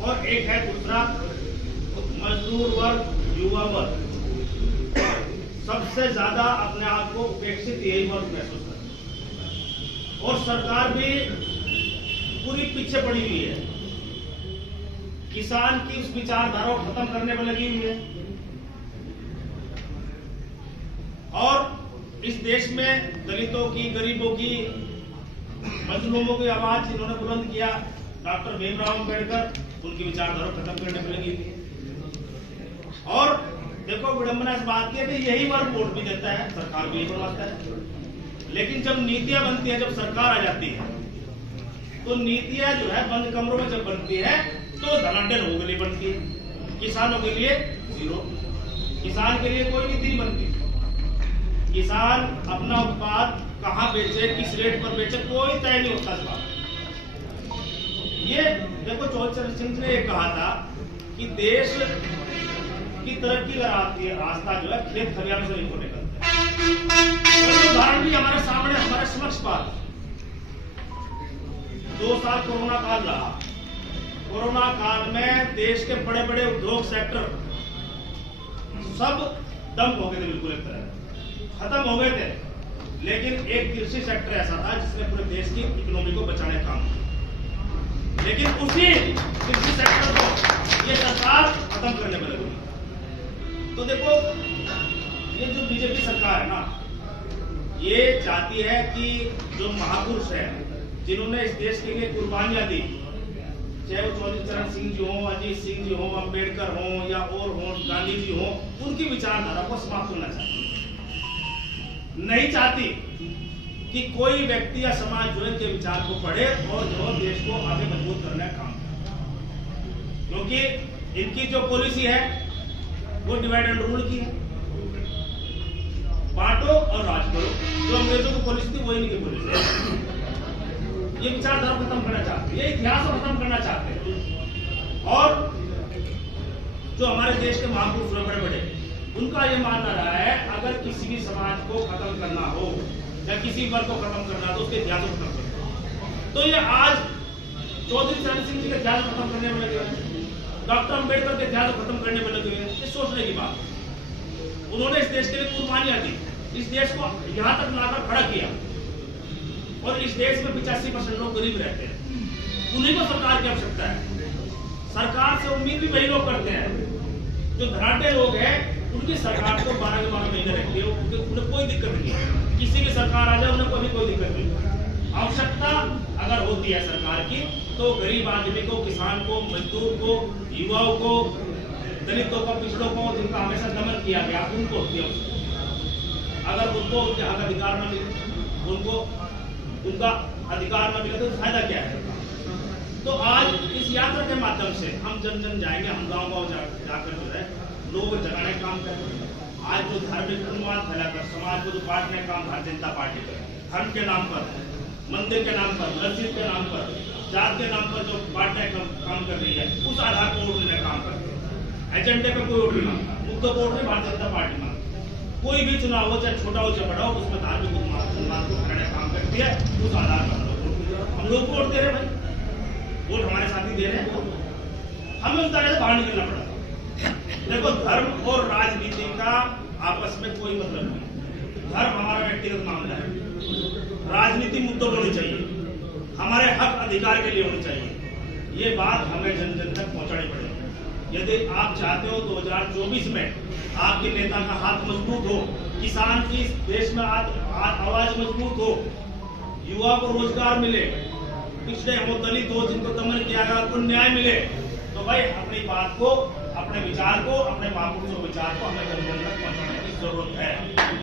और एक है दूसरा मजदूर वर्ग, युवा वर्ग। सबसे ज्यादा अपने आप को उपेक्षित यही वर्ग महसूस करता है और सरकार भी पूरी पीछे पड़ी हुई है। किसान की उस विचारधारा को खत्म करने में लगी हुई है और इस देश में दलितों की, गरीबों की, मजलूमों की आवाज जिन्होंने बुलंद किया, डॉक्टर भीमराव अम्बेडकर, उनकी विचारधारा खत्म करने में लगी हुई है। और देखो विडंबना इस बात की है कि यही वर्ग वोट भी देता है, सरकार भी यही बनवाता है। लेकिन जब नीतियां बनती है, जब सरकार आ जाती है, तो नीतियां जो है बंद कमरों में जब बनती है तो धनाढ्य लोगों के लिए बनती है, किसानों के लिए जीरो। किसान के लिए कोई नीति नहीं बनती। किसान अपना उत्पाद कहां बेचे, किस रेट पर बेचे, कोई तय नहीं होता इस बात। ये देखो चौधरी सिंह ने कहा था कि देश की तरक्की का रास्ता जो है खेत खलिहान से नहीं निकलता है। उदाहरण भी हमारे सामने, हमारे समक्ष पास 2 साल कोरोना काल रहा। कोरोना काल में देश के बड़े बड़े उद्योग सेक्टर सब डंप हो गए थे, बिल्कुल एक तरह खत्म हो गए थे। लेकिन एक कृषि सेक्टर ऐसा था जिसने पूरे देश की इकोनॉमी को बचाने का काम किया। लेकिन उसी कृषि सेक्टर को ये सरकार खत्म करने में लगी। तो देखो ये जो बीजेपी सरकार है ना, ये चाहती है कि जो महापुरुष है, जिन्होंने इस देश के लिए कुर्बानियां दी, चाहे वो चौधरी चरण सिंह जी हो, अजीत सिंह जी हो, अम्बेडकर हो या और हो, गांधी जी हो, उनकी विचारधारा को समाप्त करना चाहती है। नहीं चाहती कि कोई व्यक्ति या समाज जो इनके विचार को पढ़े और जो देश को आगे मजबूत करने का काम करे। क्योंकि इनकी जो पॉलिसी है वो डिवाइड एंड रूल की है, बांटो और राज करो। जो अंग्रेजों की पॉलिसी थी वही इनकी पॉलिसी है। ये विचारधारा खत्म करना चाहते हैं, ये इतिहास को खत्म करना चाहते हैं। और जो हमारे देश के महापुरुष हुए बड़े बड़े, उनका ये मानना रहा है अगर किसी भी समाज को खत्म करना हो या किसी वर्ग को खत्म करना हो तो उसके इतिहास को खत्म करना। तो ये आज चौधरी चरण सिंह जी के इतिहास को खत्म करने में लगे हैं, डॉक्टर अम्बेडकर के इतिहास को खत्म करने में लगे हैं। ये सोचने की बात। उन्होंने इस देश के लिए कुर्बानियां दी, इस देश को यहां तक लाकर खड़ा किया। और इस देश में 85% लोग गरीब रहते हैं, उन्हीं को सरकार की आवश्यकता है। सरकार से उम्मीद भी वही लोग करते हैं जो धनाढ्य लोग हैं। उनकी सरकार को 12 के 12 महीने रहती है, उन्हें कोई दिक्कत नहीं है। किसी की सरकार आ जाए उन्हें कोई दिक्कत नहीं। आवश्यकता अगर होती है सरकार की तो गरीब आदमी को, किसान को, मजदूर को, युवाओं को, दलितों को, पिछड़ों को, जिनका हमेशा दमन किया गया, उनको होती है। अगर उनको उनके हक अधिकार न मिले, उनको उनका अधिकार न मिले तो फायदा क्या है? तो आज इस यात्रा के माध्यम से हम जन जन जाएंगे, हम गाँव जाकर जो है लोगों को जगाने का काम करेंगे। आज जो धार्मिक उन्माद फैलाकर समाज को जो बांटने का काम भारतीय जनता पार्टी कर, धर्म के नाम पर, मंदिर के नाम पर, मस्जिद के नाम पर, जात के नाम पर जो बांटने का काम कर रही है, उस आधार पर वोट देने का काम करती है। एजेंडे पर कोई वोट नहीं मांगता, मुद्दों पर वोट नहीं भारतीय जनता पार्टी मांगती। कोई भी चुनाव हो, चाहे छोटा हो चाहे बड़ा हो, उसमें धार्मिक उन्माद को फैलाने का काम करती है। उस आधार पर हम लोग वोट दे रहे हैं भाई, वोट हमारे साथी दे रहे हैं, हमें उस तरह से बाहर निकलना पड़ा। देखो धर्म और राजनीति का आपस में कोई मतलब नहीं। धर्म हमारा व्यक्तिगत मामला है, राजनीति मुद्दों पर होनी चाहिए, हमारे हक अधिकार के लिए होनी चाहिए। ये बात हमें जन जन तक पहुंचानी पड़ेगी। यदि आप चाहते हो 2024 में आपके नेता का हाथ मजबूत हो, किसान की देश में आवाज मजबूत हो, युवा को रोजगार मिले, पिछड़े हो, दलित हो, जिनको दमन किया गया उनको न्याय मिले, तो भाई अपनी बात को, अपने विचार को, अपने महापुरुषों विचार को हमें जन जन तक पहुंचाने की जरूरत है।